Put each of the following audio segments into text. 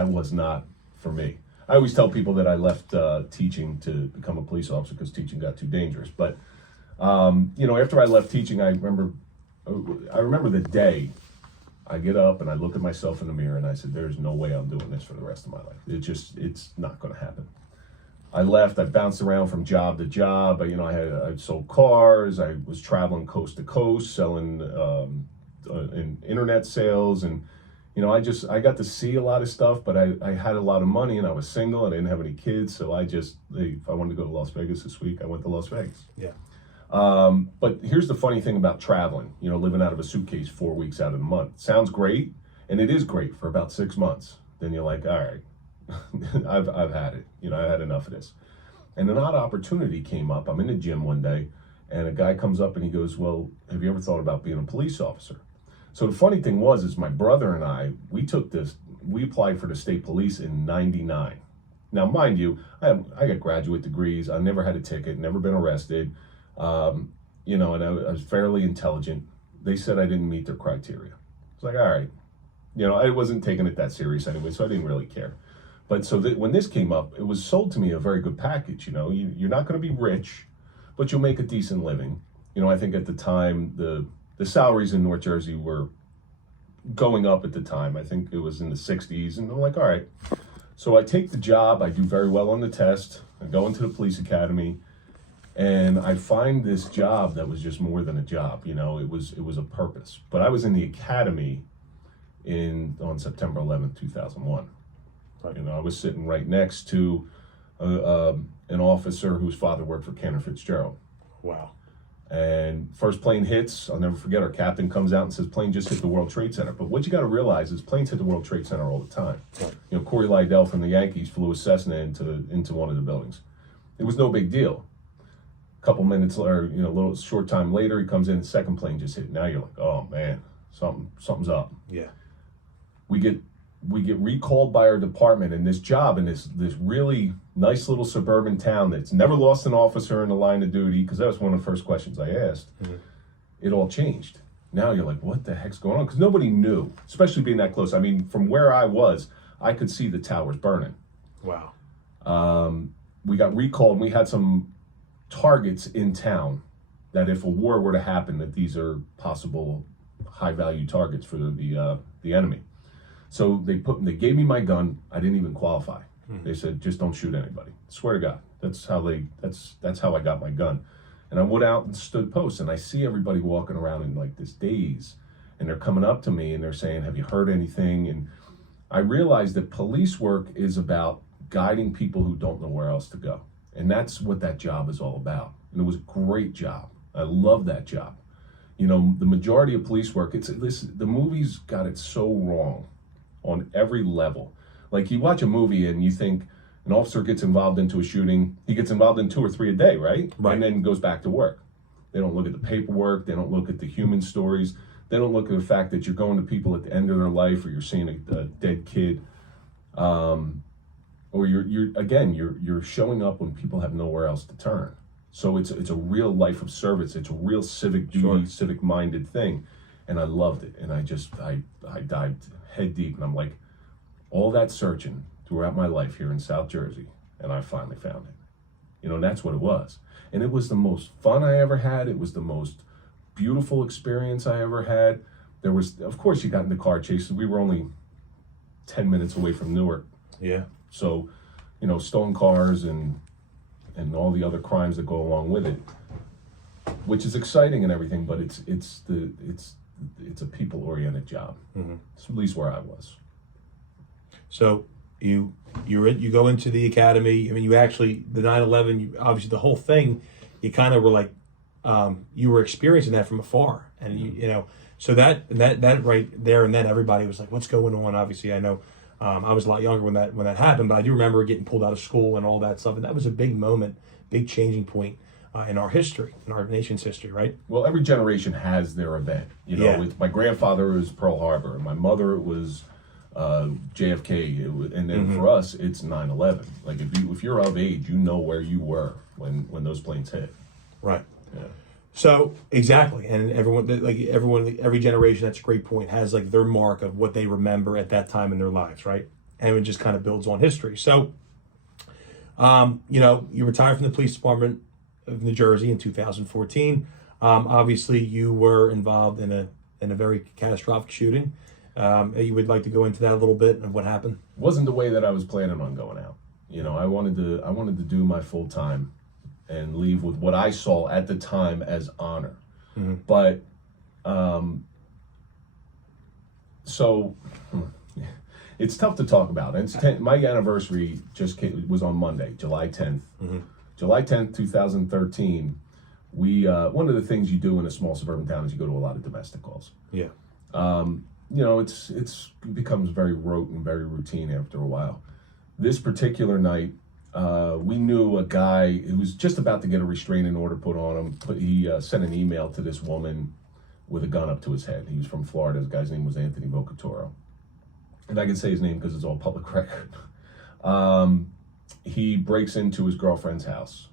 that was not for me. I always tell people that I left teaching to become a police officer because teaching got too dangerous. But after I left teaching, I remember the day I get up and I look at myself in the mirror and I said, "There's no way I'm doing this for the rest of my life. It's not going to happen." I left. I bounced around from job to job. I sold cars. I was traveling coast to coast, selling in internet sales, and I got to see a lot of stuff. But I had a lot of money, and I was single, and I didn't have any kids. So if I wanted to go to Las Vegas this week, I went to Las Vegas. Yeah. But here's the funny thing about traveling. Living out of a suitcase 4 weeks out of the month sounds great, and it is great for about 6 months. Then you're like, all right. I've had it. I had enough of this. And an odd opportunity came up. I'm in the gym one day, and a guy comes up and he goes, "Well, have you ever thought about being a police officer?" So the funny thing is my brother and I, we applied for the state police in '99. Now, mind you, I got graduate degrees. I never had a ticket, never been arrested. And I was fairly intelligent. They said I didn't meet their criteria. It's like, all right. I wasn't taking it that serious anyway, so I didn't really care. But so when this came up, it was sold to me a very good package. You're not going to be rich, but you'll make a decent living. I think at the time, the salaries in North Jersey were going up at the time. I think it was in the 60s. And I'm like, all right. So I take the job. I do very well on the test. I go into the police academy. And I find this job that was just more than a job. It was a purpose. But I was in the academy on September 11th, 2001. Right. I was sitting right next to an officer whose father worked for Cantor Fitzgerald. Wow. And first plane hits, I'll never forget, our captain comes out and says, "Plane just hit the World Trade Center." But what you got to realize is planes hit the World Trade Center all the time. Right. Corey Lydell from the Yankees flew a Cessna into one of the buildings. It was no big deal. A couple minutes later, a little short time later, he comes in, the second plane just hit. Now you're like, oh man, something's up. Yeah. We get recalled by our department in this job in this really nice little suburban town that's never lost an officer in the line of duty, because that was one of the first questions I asked. Mm-hmm. It all changed. Now you're like, what the heck's going on? Because nobody knew, especially being that close. I mean, from where I was, I could see the towers burning. Wow. We got recalled, and we had some targets in town that if a war were to happen, that these are possible high-value targets for the enemy. So they gave me my gun. I didn't even qualify. Mm-hmm. They said, just don't shoot anybody. Swear to God. That's how I got my gun. And I went out and stood post, and I see everybody walking around in like this daze, and they're coming up to me and they're saying, "Have you heard anything?" And I realized that police work is about guiding people who don't know where else to go. And that's what that job is all about. And it was a great job. I love that job. The majority of police work, the movies got it so wrong on every level. Like, you watch a movie and you think an officer gets involved into a shooting, he gets involved in 2 or 3 a day, right? And then goes back to work. They don't look at the paperwork. They don't look at the human stories. They don't look at the fact that you're going to people at the end of their life, or you're seeing a dead kid. Or you're showing up when people have nowhere else to turn. So it's a real life of service. It's a real civic duty, civic-minded thing. And I loved it. And I dived head deep, and I'm like, all that searching throughout my life here in South Jersey, and I finally found it. And that's what it was. And it was the most fun I ever had. It was the most beautiful experience I ever had. There was, of course, you got into car chases. We were only 10 minutes away from Newark. Yeah. So, stolen cars and all the other crimes that go along with it, which is exciting and everything, but it's a people-oriented job. Mm-hmm. It's at least where I was. So you go into the academy. I mean, you actually, the 9/11, obviously the whole thing, you kind of were like, you were experiencing that from afar, and so that right there and then everybody was like, what's going on? Obviously, I know. I was a lot younger when that happened, but I do remember getting pulled out of school and all that stuff, and that was a big moment, big changing point in our history, in our nation's history, right? Well, every generation has their event. With my grandfather, it was Pearl Harbor, and my mother, it was JFK, and then for us, it's 9/11. Like, if you're of age, you know where you were when those planes hit. Right. Yeah. So exactly, and every generation, that's a great point, has like their mark of what they remember at that time in their lives, right? and it just kind of builds on history. So, you retired from the police department of New Jersey in 2014. Obviously, you were involved in a very catastrophic shooting. You would like to go into that a little bit of what happened? Wasn't the way that I was planning on going out. I wanted to do my full time and leave with what I saw at the time as honor. Mm-hmm. But so it's tough to talk about. My anniversary was on Monday, July 10th. Mm-hmm. July 10th, 2013. We one of the things you do in a small suburban town is you go to a lot of domestic calls. Yeah. It becomes very rote and very routine after a while. This particular night, we knew a guy who was just about to get a restraining order put on him. He sent an email to this woman with a gun up to his head. He was from Florida. The guy's name was Anthony Vocatoro. And I can say his name because it's all public record. He breaks into his girlfriend's house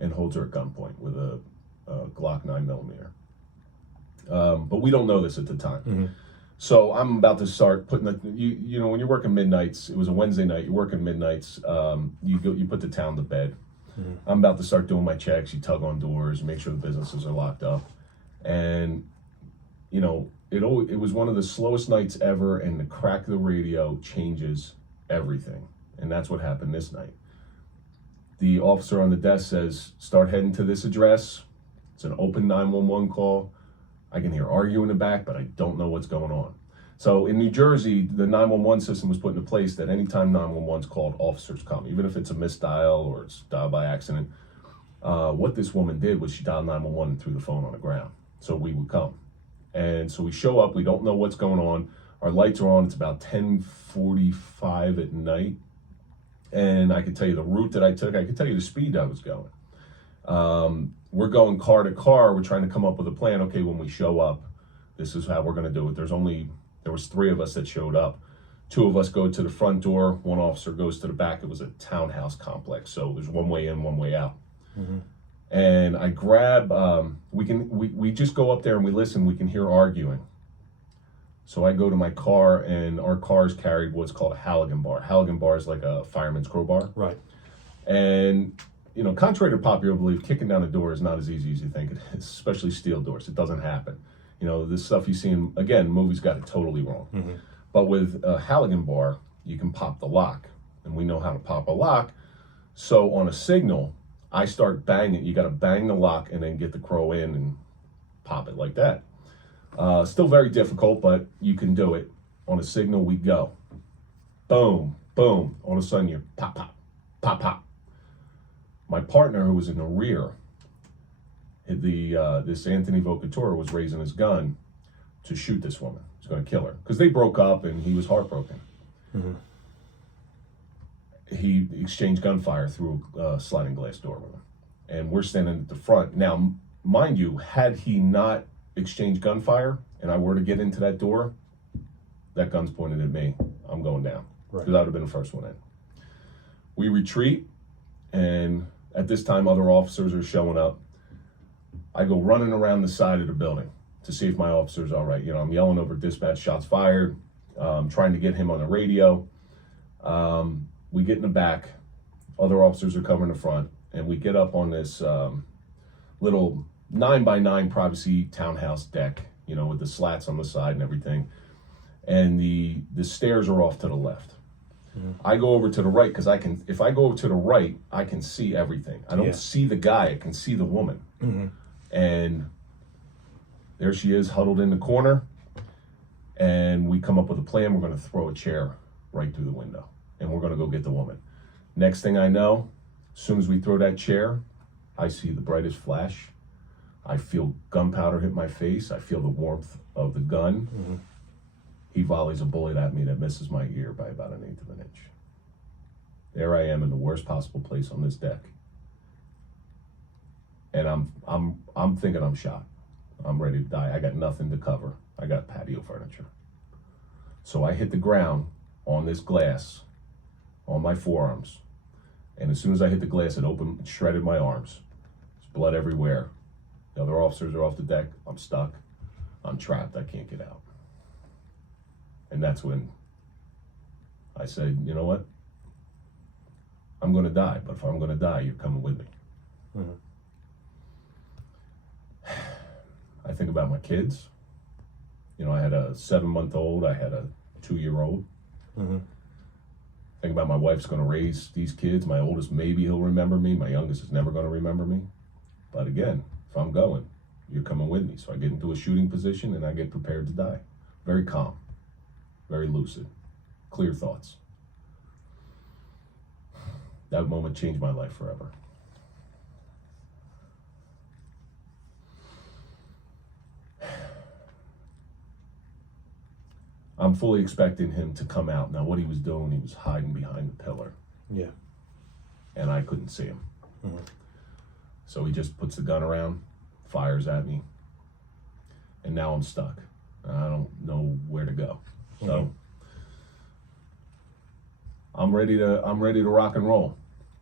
and holds her at gunpoint with a Glock 9mm. But we don't know this at the time. Mm-hmm. So I'm about to start putting when you're working midnights, it was a Wednesday night, you're working midnights, you put the town to bed. Mm-hmm. I'm about to start doing my checks, you tug on doors, make sure the businesses are locked up. And, it was one of the slowest nights ever, and the crack of the radio changes everything. And that's what happened this night. The officer on the desk says, start heading to this address. It's an open 911 call. I can hear arguing in the back, but I don't know what's going on. So in New Jersey, the 911 system was put into place that anytime 911's called, officers come, even if it's a misdial or it's dialed by accident. What this woman did was she dialed 911 and threw the phone on the ground. So we would come. And so we show up, we don't know what's going on. Our lights are on, it's about 10:45 at night. And I can tell you the route that I took, I can tell you the speed I was going. We're going car to car. We're trying to come up with a plan. Okay, when we show up, this is how we're going to do it. There was 3 of us that showed up. 2 of us go to the front door. 1 officer goes to the back. It was a townhouse complex, so there's one way in, one way out. Mm-hmm. And I grab. We just go up there and we listen. We can hear arguing. So I go to my car, and our cars carried what's called a Halligan bar. Halligan bar is like a fireman's crowbar. Right. And contrary to popular belief, kicking down a door is not as easy as you think it is, especially steel doors. It doesn't happen. This stuff you see in, again, movies got it totally wrong. Mm-hmm. But with a Halligan bar, you can pop the lock, and we know how to pop a lock. So on a signal, I start banging. You got to bang the lock and then get the crow in and pop it like that. Still very difficult, but you can do it. On a signal, we go. Boom, boom. All of a sudden, you're pop, pop, pop, pop. My partner, who was in the rear, this Anthony Vocatoro was raising his gun to shoot this woman. He was going to kill her because they broke up and he was heartbroken. Mm-hmm. He exchanged gunfire through a sliding glass door with him, and we're standing at the front. Now, mind you, had he not exchanged gunfire and I were to get into that door, that gun's pointed at me. I'm going down because I would have been the first one in. We retreat, and at this time, other officers are showing up. I go running around the side of the building to see if my officer's all right. I'm yelling over dispatch, shots fired, trying to get him on the radio. We get in the back. Other officers are covering the front, and we get up on this little 9x9 privacy townhouse deck, with the slats on the side and everything. And the stairs are off to the left. Mm-hmm. I go over to the right because if I go over to the right, I can see everything. I don't see the guy, I can see the woman. Mm-hmm. And there she is, huddled in the corner. And we come up with a plan. We're going to throw a chair right through the window, and we're going to go get the woman. Next thing I know, as soon as we throw that chair, I see the brightest flash. I feel gunpowder hit my face. I feel the warmth of the gun. Mm-hmm. He volleys a bullet at me that misses my ear by about 1/8 of an inch. There I am in the worst possible place on this deck. And I'm thinking I'm shot. I'm ready to die. I got nothing to cover. I got patio furniture. So I hit the ground on this glass on my forearms. And as soon as I hit the glass, it shredded my arms. There's blood everywhere. The other officers are off the deck. I'm stuck. I'm trapped. I can't get out. And that's when I said, you know what? I'm going to die, but if I'm going to die, you're coming with me. Mm-hmm. I think about my kids. You know, I had a 7-month-old, I had a 2-year-old. Mm-hmm. Think about my wife's going to raise these kids. My oldest, maybe he'll remember me. My youngest is never going to remember me. But again, if I'm going, you're coming with me. So I get into a shooting position and I get prepared to die. Very calm, very lucid, clear thoughts. That moment changed my life forever. I'm fully expecting him to come out. Now, what he was doing, he was hiding behind the pillar. Yeah. And I couldn't see him. Mm-hmm. So he just puts the gun around, fires at me, and now I'm stuck. I don't know where to go. So Mm-hmm. I'm ready to rock and roll.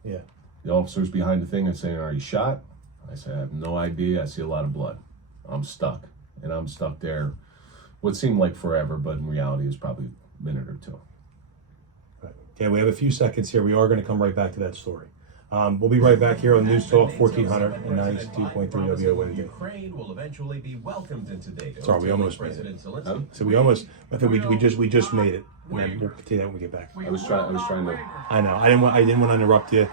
Yeah. The officer's behind the thing and saying, "Are you shot?" I said, "I have no idea. I see a lot of blood. I'm stuck." And I'm stuck there what seemed like forever, but in reality is probably a minute or two. Right. Okay, we have a few seconds here. We are going to come right back to that story. We'll be right back here on News Talk 1400 and 92.3 WOW. Ukraine will eventually be welcomed into NATO. Sorry, we almost made President it. Zelensky. So I think we just made it. And then we'll continue that when we get back. I was trying to. I know. I didn't want to interrupt you.